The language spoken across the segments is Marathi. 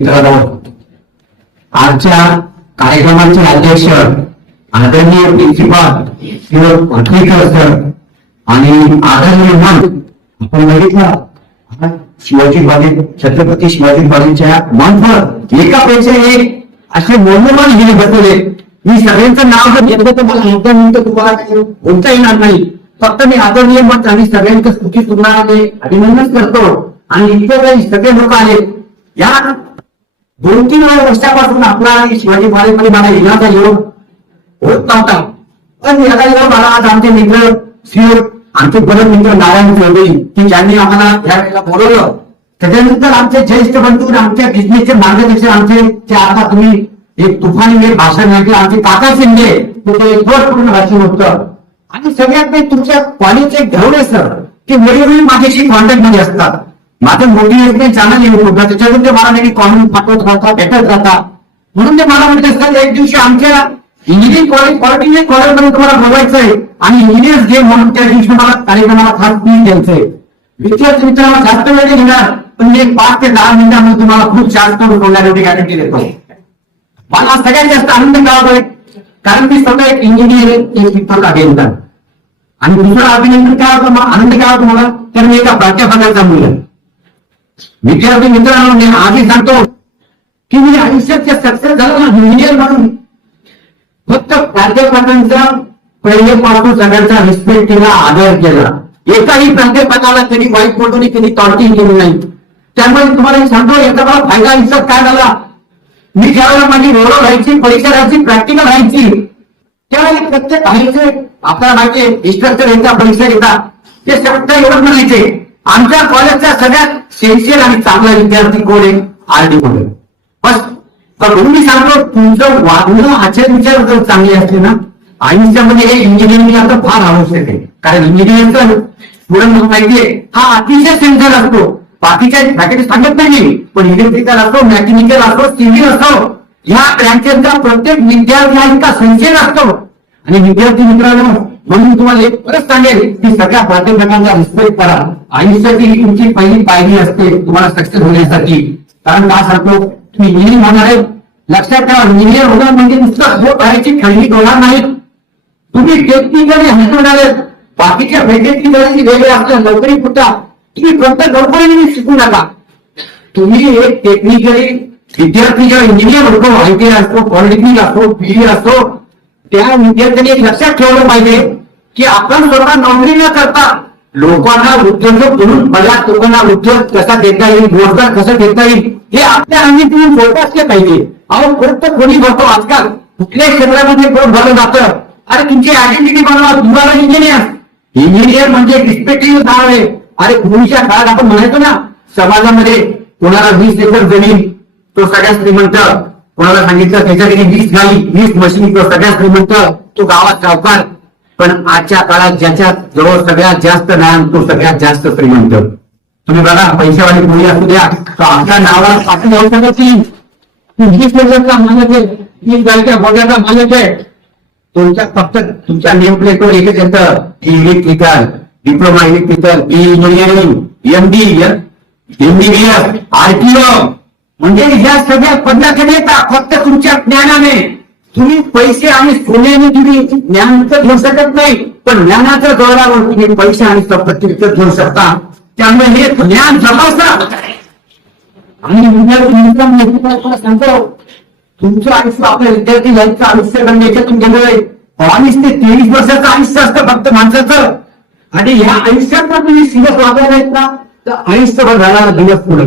मित्रांनो, आजच्या कार्यक्रमाचे अध्यक्ष आदरणीय प्रिन्सिपाल श्री सर आणि आदरणीय मन आपण बघितलं शिवाजी महाराज छत्रपती शिवाजी महाराजांच्या मंचवर एकापेक्षा एक असे मौल्यवान हिरे बसवले. मी सगळ्यांचं नाव जर घेतलं तर मला 1 मिनिटं तुम्हाला बोलता येणार नाही. फक्त मी आदरणीय मत आणि सगळ्यांचं स्तुती सुनाने अभिनंदन करतो. आणि इथे काही सगळे लोक आले. या 2-3 वर्षापासून आपला शिवाजी महाराज मला इनाचा योग होत नव्हता. पण याला मला आज आमचे मित्र श्री आमचे परम मित्र नारायण चौधरी की ज्यांनी आम्हाला या वेळेला बोलवलं. त्याच्यानंतर आमचे ज्येष्ठ बंधू आमच्या बिझनेसचे मार्गदर्शक आमचे जे आता तुम्ही एक तुफानी भाषण ऐकलं आमचे काका शिंदे पूर्ण भाषण होतं. आणि सगळ्यात काही तुमच्या कॉलेजचे घरवडे सर की वेळोवेळी माझ्याशी कॉन्टॅक्ट मध्ये असतात. माझं मोटिवेशनल चॅनल युट्यूबला त्याच्यातून ते मला नेहमी कॉमेंट पाठवत राहतात भेटत राहतात. म्हणून ते मला म्हणत असतात एक दिवशी आमच्या इंजिनिअरिंग कॉलेज पॉलिटेक्निक कॉलेजमध्ये तुम्हाला बोलायचं आहे आणि इंजिनियर्स डे म्हणून त्या दिवशी मला कार्यक्रमाला खास स्पीच द्यायचंय. विद्यार्थी मित्रांना जास्त वेळ घेणार पण मी 5 ते 10 मिनिटांमध्ये तुम्हाला खूप जास्त बोलण्यासाठी गॅरंटी देतो. मला सगळ्यात जास्त आनंद का होतोय कारण मी स्वतः एक इंजिनियर एक शिक्षक अभियंता. आणि दुसरा अभिनंदन काय होतं आनंद काय होतो मला तर मी एका प्राध्यापकाचा मुलं. विद्यार्थी मित्रांनो मी आधी सांगतो की मी आयुष्यात सक्सेस झालो ना इंजिनियर म्हणून फक्त प्राध्यापकांचा पहिलेपासून सगळ्यांचा रिस्पेक्ट केला आदर केला. एकाही प्राध्यापकाला कधी वाईट बोलून कधी टॉर्टिंग केली नाही. त्यामुळे तुम्हाला सांगतो याचा मला फायदा आयुष्यात काय झाला. मी ज्यावेळेला माझी रोड राहायची परीक्षा राहायची प्रॅक्टिकल राहायची त्यावेळेला प्रत्येक राहायचे आपल्याला माहिती स्ट्रक्चर यांच्या परीक्षा घेतात ते शब्द एवढं म्हणायचे आमच्या कॉलेजचा सगळ्यात सिन्सिअर आणि चांगला विद्यार्थी कोण आहे आरडी कोण बस. पण मी सांगतो तुमचं वागणं आचार विचार जर चांगले असले ना आयुष्यामध्ये हे इंजिनिअरिंग आता फार आवश्यक आहे. कारण इंजिनिअरिंगचा स्टुडंट माहितीये हा अतिशय सिन्सिअर असतो. बाकीच्या फॅकल्टी सांगत नाही पण इलेक्ट्रिकल असो मेकॅनिकल असो सिव्हिल असो ह्या ब्रँचेसचा प्रत्येक विद्यार्थी हा इतका सिन्सिअर असतो. आणि विद्यार्थी मित्रांनो म्हणून तुम्हाला एक परत सांगेल की सगळ्या प्राध्यापकांचा रिस्पेक्ट करा. आयुष्याची ही तुमची पहिली पायरी असते तुम्हाला सक्सेस होण्यासाठी. कारण काय सांगतो तुम्ही इंजिनिअर होणार आहे लक्षात ठेवा इंजिनिअर होणार म्हणजे नुसतं बोट राहायची खेळणी होणार नाही. तुम्ही टेक्निकली हसवणार आहेत बाकीच्या फॅकल्टी वेगळे असल्या नोकरी कुठा तुम्ही कोणत्या नोकरीने शिकू नका. तुम्ही एक टेक्निकली विद्यार्थी जेव्हा इंजिनियर होतो आयटी असतो पॉलिटेक्निक असतो बीई असतो त्या विद्यार्थ्यांनी एक लक्षात ठेवलं पाहिजे की आपण स्वतः नोकरी न करता लोकांना उद्योजक करून बऱ्याच लोकांना उद्योग कसा देता येईल रोजगार कसं देता येईल हे आपल्या अंगी तुम्ही बोलत असले पाहिजे. अहो फक्त कोणी बघतो आजकाल कुठल्याही क्षेत्रामध्ये कोण भरलं जातं अरे तुमची आयडेंटिटी बनवा तुम्हाला इंजिनियर म्हणजे रिस्पेक्टिव्ह नाव आहे. अरे पूर्वीच्या काळात आपण म्हणायचो ना समाजामध्ये कोणाला 20 एकर जमीन तो सगळ्यात श्रीमंत कोणाला सांगितलं त्याच्याकडे 20 गाई 20 मशीन तो सगळ्यात श्रीमंत तो गावात सावकार. पण आजच्या काळात ज्याच्या जवळ सगळ्यात जास्त ज्ञान तो सगळ्यात जास्त श्रीमंत. तुम्ही बघा पैशावाली मुली असू द्या तो आपल्या नावाला पाठवून जाऊ शकत नाही. 20 एकरचा मालक आहे 20 गायच्या गोड्याचा मालक आहे. तुमच्या फक्त तुमच्या नेम प्लेटवर एकच येतं electrical diploma electrical engineering MD MBBS RTO म्हणजे ह्या सगळ्या पदाकडे येतात फक्त तुमच्या ज्ञानाने. तुम्ही पैसे आणि सोन्याने तुम्ही ज्ञान विकत घेऊ शकत नाही पण ज्ञानाच्या जोरावर तुम्ही पैसे आणि संपत्ती विकत घेऊ शकता. त्यामुळे हे ज्ञान जपासा आणि विद्यार्थी सांगतो तुमचं आयुष्य आपल्या विद्यार्थी लाईफचं आयुष्य याच्यातून गेलेलं आहे. 22 ते 23 वर्षाचं आयुष्य असतं फक्त माणसाचं. आणि ह्या आयुष्यात जर तुम्ही सिरियस वागायला आहेत ना तर आयुष्यभर राहणारा दिवस पुढे.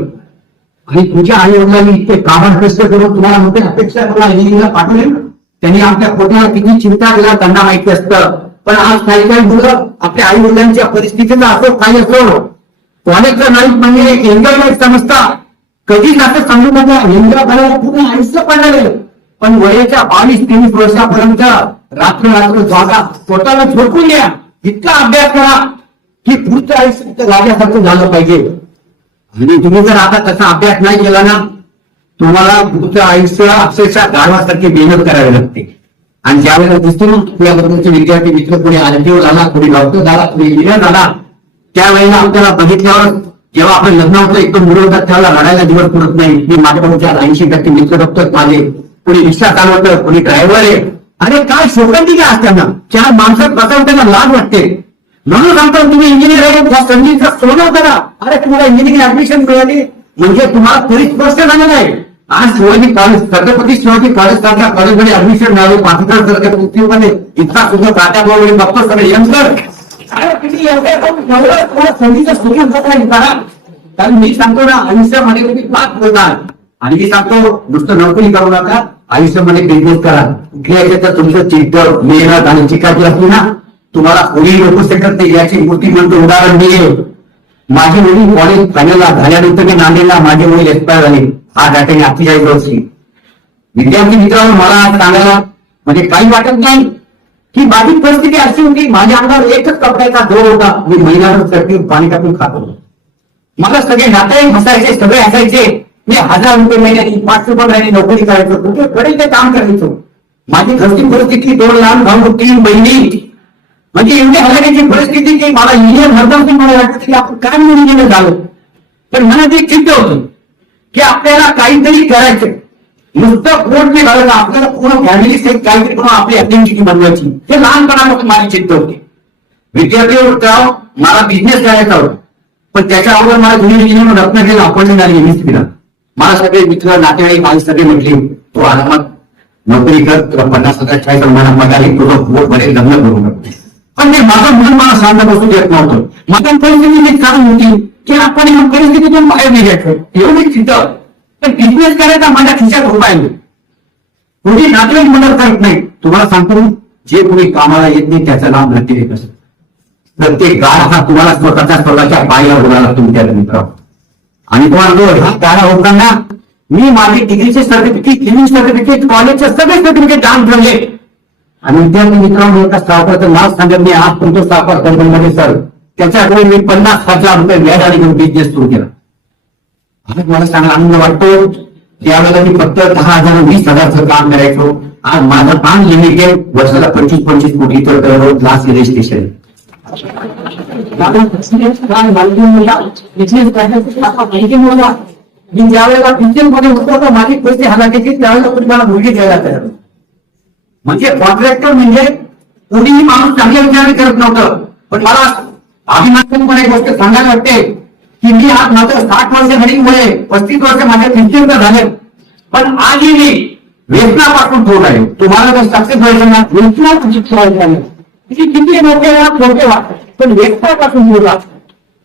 आणि तुमच्या आई वडिलांनी इतके कामात कष्ट करून तुम्हाला मोठे अपेक्षा मला इंजिनिअरिंगला पाठवले त्यांनी आपल्या पोटाला किती चिंता केला त्यांना माहिती असतं. पण आज काही काही मुलं आपल्या आई वडिलांच्या परिस्थितीचा असो काही असो कॉलेजचं लाईफ म्हणजे एक एन्जॉय लाईफ समजता. कधीच असं समजू नका एन्जॉय करायला पूर्ण आयुष्य पडलेलं पण वयाच्या 22-23 वर्षापर्यंत रात्र जागा स्वतःला झोपून घ्या इतका अभ्यास करा की पुढचं आयुष्य राजासारखं झालं पाहिजे. आणि तुम्ही जर आता तसा अभ्यास नाही केला ना तुम्हाला पुढचं आयुष्य अक्षरशः गाढवासारखी मेहनत करावी लागते. आणि ज्यावेळेला दिसतो ना आपल्याबरोबरचे विद्यार्थी मित्र कोणी आरटीओ झाला कोणी डॉक्टर झाला कोणी इंजिनियर झाला त्यावेळेला आपल्याला बघितल्यावर जेव्हा आपलं लग्न होतं एकदम मुलं होतात त्याला लढायला दिवस पुरत नाही. मी माझ्या 80% मित्र बघतोय माझे, कोणी रिक्षा चालवतं, कोणी ड्रायव्हर आहे. अरे काय शोकांती काय असताना चार माणसात बसावं त्यांना लाज वाटते. म्हणून सांगतो तुम्ही इंजिनियर आहे त्या संधीचा सोनं करा. अरे तुम्हाला इंजिनिअरिंग ऍडमिशन मिळाली म्हणजे तुम्हाला तरी स्पष्ट झालेलं आहे. आज शिवाजी कॉलेज, छत्रपती शिवाजी कॉलेज सारख्या कॉलेजमध्ये ऍडमिशन मिळावे, पाकिस्तान सारख्या पृथ्वीमध्ये इतका सुद्धा ताट्या वगैरे बघतो सगळे यंत्र. किती संधीचं सोनं करा. कारण मी सांगतो ना आयुष्यामध्ये तुम्ही पाच बोलणार आणि मी सांगतो नुसतं नोकरी करू नका, आयुष्यामध्ये बिझनेस करा. कुठल्या याच्यात तुमचं चित्त मेहनत आणि चिकाटी असली ना तुम्हाला कोणी रोखू शकत नाही. याची मूर्तिमंत उदाहरण दिले. माझी मुली कॉलेज फायनलला झाल्यानंतर मी नांदेडला माझी मुली एक्सपायर झाली. आज आठवणी 48 वर्षी. विद्यार्थी मित्रांनो मला आज सांगायला म्हणजे काही वाटत नाही की माझी परिस्थिती अशी होती, माझ्या अंगावर एकच कपड्याचा जोर होता. मी महिन्यावर चटणी पाणी टाकून खात होतो. मला सगळे नातेवाईक हसायचे, सगळे हसायचे. मी 1000 रुपये महिन्याची 500 रुपये महिन्याची नोकरी करायचो, कुठे कडे ते काम करायचो. माझी घरची परिस्थिती 2 लहान भाऊ 3 बहिणी म्हणजे एवढी हलाखीची परिस्थिती की मला इंजिनियर भरताना मला वाटतं की आपण काय इंजिनियर झालो. पण मनात एक चिंता होती की आपल्याला काहीतरी करायचं. नुसतं पोट नाही घालवलं, आपल्याला पूर्ण फॅमिली सहित काहीतरी करून आपली आयडेंटिटी बनवायची. हे लहानपणापासून माझी चिंता होती. विद्यार्थी होता मला बिझनेस करायचा होता, पण त्याच्या अगोदर मला जुनी इंजिनियर रत्नागिरीला अपॉइंटमेंट आली एमएससीला. मला सगळे मित्र नातेवाईक आणि सगळे म्हटले तो आरामात नोकरी कर, तुला 50,000 40,000 महिना पगार आहे, तुझं पोटमध्ये लग्न करू नको. पण मी माझं म्हणून मला शांत बसू देत नव्हतं. माझ्या परिस्थिती कारण होती की आपण या परिस्थितीतून बाहेर नाही जायचं एवढी चिंता. पण बिझनेस करायचा माझ्या खिशात उपाय नाही. कोणी नातेवाईक मदत करत नाही. तुम्हाला सांगतो जे कोणी कामाला येत नाही त्याचं नाव नातेवाईक असतं. प्रत्येक गाळ हा तुम्हाला स्वतःच्या पायाला उभा लागतो विद्यार्थी मित्र. आणि तुम्हाला हा गाळा होताना मी माझे डिग्रीचे सर्टिफिकेट, लिव्हिंग सर्टिफिकेट, कॉलेजचे सगळे सर्टिफिकेट दान ठेवले. आणि विद्यार्थी मित्रांनो एका स्टाफरचं नाव सांगत मी आज तुमचं स्टाफर कंपनीमध्ये सर त्याच्याकडे मी 50,000 रुपये व्याज आणि बिझनेस सुरू केला. आज मला चांगला आनंद वाटतो. त्यावेळेला मी फक्त 10,000 20,000चं काम करायचो. आज माझं काम लिमिटेड वर्षाला 25-25 कोटी तर क्लास रजिस्ट्रेशन. मी ज्यावेळेला मध्ये होतो माझी पैसे हलाखीची त्यावेळेला कोणी मला मुलगी द्यायला तयार. म्हणजे कॉन्ट्रॅक्टर म्हणजे कोणीही माणूस चांगल्या विचार करत नव्हतं. पण मला अभिमानास्पद एक गोष्ट सांगायला वाटते की मी आज मात्र 60 वर्ष घडीमुळे 35 वर्ष माझ्या फिरतीवर झाले. पण आजही मी व्यसनापासून थोड आहे. तुम्हाला जर सक्सेस व्हायचं ना व्यसनापासून किती मोठे वाटत पण व्यसनापासून थोडा.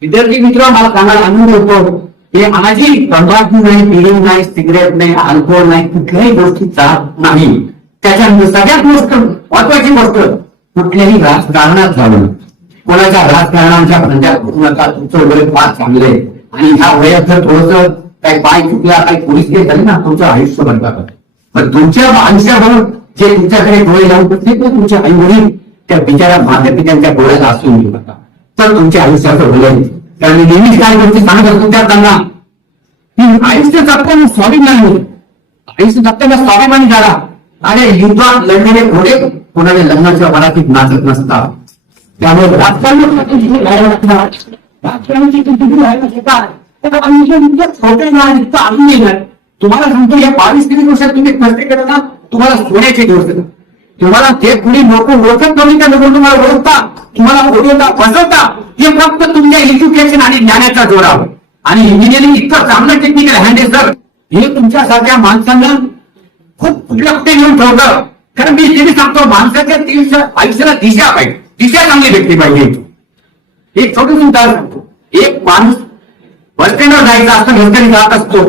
विद्यार्थी मित्र मला सांगायला आनंद होतो हे माझी तंबाखू नाही, पिढी नाही, सिगरेट नाही, अल्कोहोल नाही, कुठल्याही गोष्टीचा नाही. त्याच्यानंतर सगळ्यात महत्वाची गोष्ट कुठल्याही राजकारणात झालं. कोणाच्या राजकारणाच्या पंजाब नका. तुमचं वय फार चांगलं आहे आणि ह्या वयात जर थोडस काही पाय चुकला, काही पोलीस केस झाली ना तुमचं आयुष्य बदलतात. पण तुमच्या आयुष्यावर जे तुमच्याकडे डोळे लावून ते तुमचे आई वडील त्या बिचारा माता पित्यांच्या डोळ्याला असून घेऊ नका तर तुमच्या आयुष्याचं भलं. कारण मी नेहमीच काय गोष्टी सांगत असतो त्या त्यांना की आयुष्य जगताना स्वाभिमानी, आयुष्य जगताना स्वाभिमानी झाला. अरे युद्धात लढलेले घोडे कोणाने लग्नाच्या मराठीत नाचत नसतात. त्यामुळे छोटे नाही. तुम्हाला सांगतो या 22-23 वर्षात तुम्ही कष्ट केलं ना तुम्हाला सोन्याची गोष्ट. तुम्हाला ते कुणी लोक ओळखत कमी त्या लोक तुम्हाला ओळखता, तुम्हाला ओळखता फसवता. हे फक्त तुमच्या एज्युकेशन आणि ज्ञानाचा जोरावर. आणि इंजिनिअरिंग इतकं चांगलं टेक्निकल हँड आहे सर, हे तुमच्यासारख्या माणसांना खूप कुठल्या कुठे घेऊन ठेवतं. कारण मी नेहमी सांगतो माणसाच्या आयुष्याला दिशा पाहिजे, दिशा चांगली भेटली पाहिजे. एक छोटं उदाहरण सांगतो. एक माणूस बस स्टँडवर जायचा असतो, रस्त्याने जात असतो.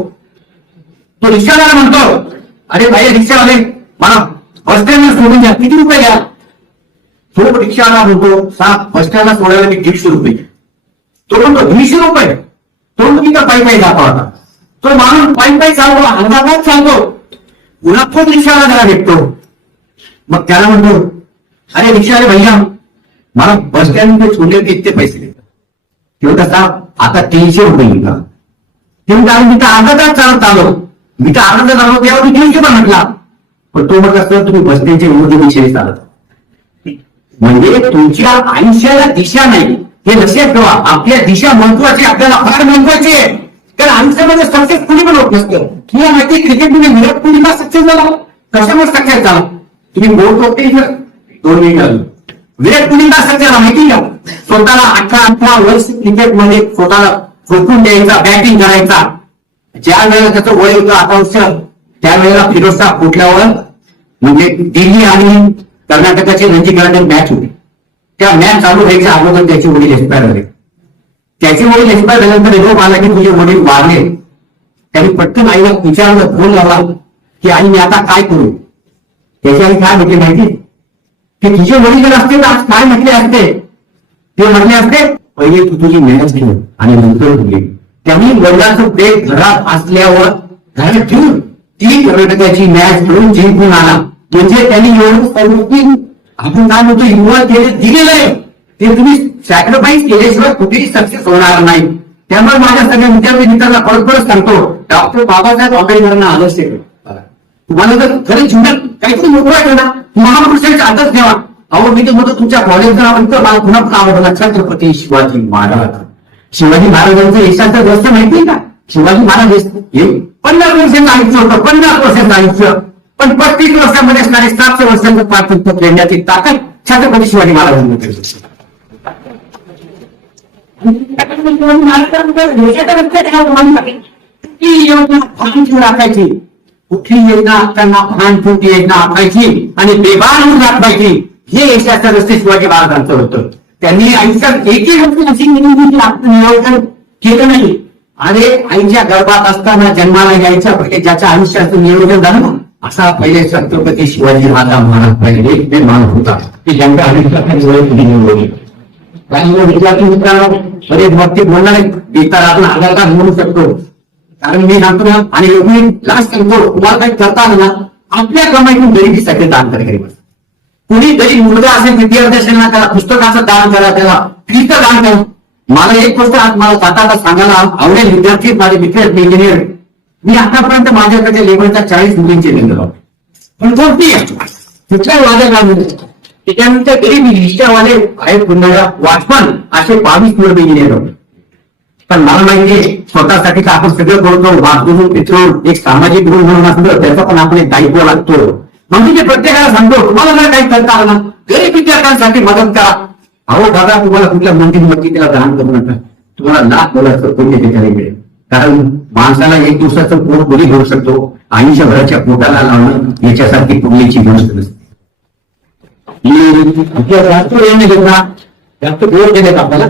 तो रिक्षावाला म्हणतो अरे भाई रिक्षावाले मला बस स्टँडला सोडून द्या, किती रुपये द्या? तो रिक्षावाला म्हणतो साहेब बस स्टँडला सोडायला मी 150 रुपये. तो म्हणतो 200 रुपये. तो मी का पायी पायी जातो आता. तो माणूस पायी पायी चालतो, अंगात चालतो. पुन्हा तो रिक्षावाला त्याला भेटतो. मग त्याला म्हणतो अरे रिक्षावाले भैया मला बस स्टँड सोडले इतके पैसे देतात. किंवा कसा आता 300 रुपये घेतला. तेव्हा मी तर अर्धा तास चालत आलो, मी तर अर्धा तास आलो तेव्हा मी 300 पण म्हटला. पण तो मग असं तुम्ही बसण्याच्या विरुद्ध दिशेने चालत. म्हणजे तुमच्या आयुष्याला दिशा नाही, हे लक्षात ठेवा. आपल्या दिशा महत्वाची, आपल्याला फार महत्वाची आहे. कारण आयुष्यामध्ये सक्सेस कुणी पण होत नसतं. तुला माहिती क्रिकेटमध्ये विराट कोहली का सक्सेस झाला? कशामुळे सक्सेस झाला? तुम्ही बोल करते 2 मिनिट झालं. विराट कोहली का सक्सेस झाला माहिती का? स्वतःला 18 वर्ष क्रिकेटमध्ये स्वतःला झोपून द्यायचा, बॅटिंग करायचा. ज्या वेळेला त्याचं वय होतं 8 वर्ष, त्यावेळेला फिरोजशाह कोटल्यावर म्हणजे दिल्ली आणि कर्नाटकाची रणजी गार्डन मॅच होती. त्या मॅच चालू व्हायच्या अगोदर त्याचे वडील एक्सपायर झाले. त्याचे वडील एक्सपायर झाल्यानंतर निरोप आला की तुझे वडील वारले. त्यांनी पटकन आईला विचारलं, फोन लावला की आई मी आता काय करू? त्याच्या आई काय म्हटली माहिती की तुझे वडील जर असते तर आज काय म्हटले असते? ते म्हटले असते पहिले तू तुझी मॅच घेऊ आणि नंतर तुझे. त्यांनी वडिलांचं प्रेम घरात असल्यावर घरात ठेवून ती कर्नाटकाची मॅच खेळून जिंकून आला. म्हणजे त्यांनी एवढं आपण काय म्हणतो इन्व्हॉल्व केले दिलेलं आहे ते तुम्ही सॅक्रिफाईस केल्याशिवाय कुठेही सक्सेस होणार नाही. त्यामुळे माझ्या सगळ्या विद्यार्थी मित्रांना परत सांगतो, डॉक्टर बाबासाहेब आंबेडकरांना आदर्श ठेवा. तुम्हाला जर खरंच जीवनात काहीतरी मोठं ना महापुरुषांचा आदर्श ठेवा. अहो मी तर म्हणतो तुमच्या कॉलेजचा मला पुन्हा पण आवडला छत्रपती शिवाजी महाराज. शिवाजी महाराजांचं यशाचं रहस्य माहितीये का? शिवाजी महाराज 50 वर्षांचं आयुष्य होतं, 50 वर्षांचं आयुष्य, पण 35 वर्षांमध्ये असणारे 700 वर्षांचं पाठपुस्तक देण्याची ताकद छत्रपती शिवाजी महाराजांनी राखायची. कुठली योजना त्यांना भानफूट योजना आखायची आणि बेभान होऊन दाखवायची. हे यशाचं रस्ते शिवाजी महाराजांचं होतं. त्यांनी आयुष्यात एकही गोष्ट अशी नियोजन केलं नाही. अरे आईच्या गर्भात असताना जन्माला यायच्या पहिले ज्याच्या आयुष्याचं नियोजन झालं ना, असा पहिले छत्रपती शिवाजी महाराज पहिले ते माणूस होता की ज्यांच्या आयुष्यात काही विद्यार्थी मित्रांनो बरेच वक्ते बोलणार तर आपण आधार म्हणू शकतो. कारण मी सांगतो ना आणि मी लास्ट सांगतो, तुम्हाला काही करता आलं ना आपल्या कमाईतून गरिबीसाठी दान करायला. कुणी जरी मुलगा असेल विद्यार्थी असेल ना त्याला पुस्तकाचं दान करा, त्याला फीचं दान करा. मला एक गोष्ट आज मला आता सांगायला आवडेल. विद्यार्थी माझे मित्र इंजिनियर, मी आतापर्यंत माझ्याकडे लेवलच्या 40 मुलींचे लिहिलं पण कोणती कुठल्या वादळ त्याच्यानंतर गरीब रिक्षावाले आहेत पुन्हा वॉचमन असे 22 मुलं इंजिनियर होते. पण मला माहितीये स्वतःसाठी तर आपण सगळं करतो, वाचून पेट्रोल एक सामाजिक गुण म्हणून असतं त्याचा पण आपण एक दायित्व लागतो. म्हणजे ते प्रत्येकाला सांगतो तुम्हाला जर काही करता आलं ना गरीब विद्यार्थ्यांसाठी मदत करा. अहो दादा तुम्हाला कुठल्या मंदिर त्याला दान करू नका. तुम्हाला लाख बोलायचं कोणी त्याच्याने मिळेल. कारण माणसाला एक दिवसाचं पोट कोणी घेऊ शकतो, आयुष्यभराच्या पोटाला लावणं याच्यासारखी पुण्याची गोष्ट नसते. जास्त वेळ नाही घेतला, जास्त गोड केलेत आपल्याला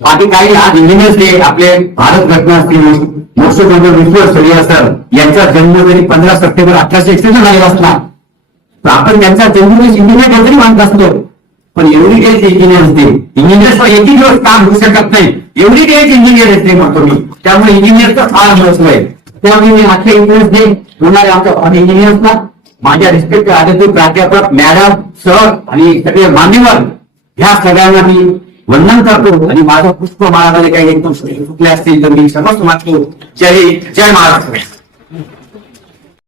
बाकी काही आज इंजिनियर्स डे आपले भारत रत्न असतील मोक्षचंद्र विश्वेश्वरय्या सर यांचा जन्म जरी 15 सप्टेंबर 1861 झालेला असला तर आपण त्यांचा जन्मदिवस इंजिनियर डे तरी मानत असतो. पण एवढी डेज इंजिनियर असते, इंजिनियर्स एकही दिवस काम होऊ शकत नाही. एवढी डेज इंजिनियर असते म्हणतो मी. त्यामुळे इंजिनियरचं फार महत्व आहे. त्यामुळे मी आजच्या इंजिनियर्स डे होणारे आमच्या इंजिनियर्सना माझ्या रिस्पेक्ट आदरणीय प्राध्यापक मॅडम सर आणि सगळे मान्यवर ह्या सगळ्यांना मी वंदन करतो. आणि माझं पुष्प महाराजांनी काही एकदम चुकले असतील तर मी समज मागतो. जय महाराष्ट्र.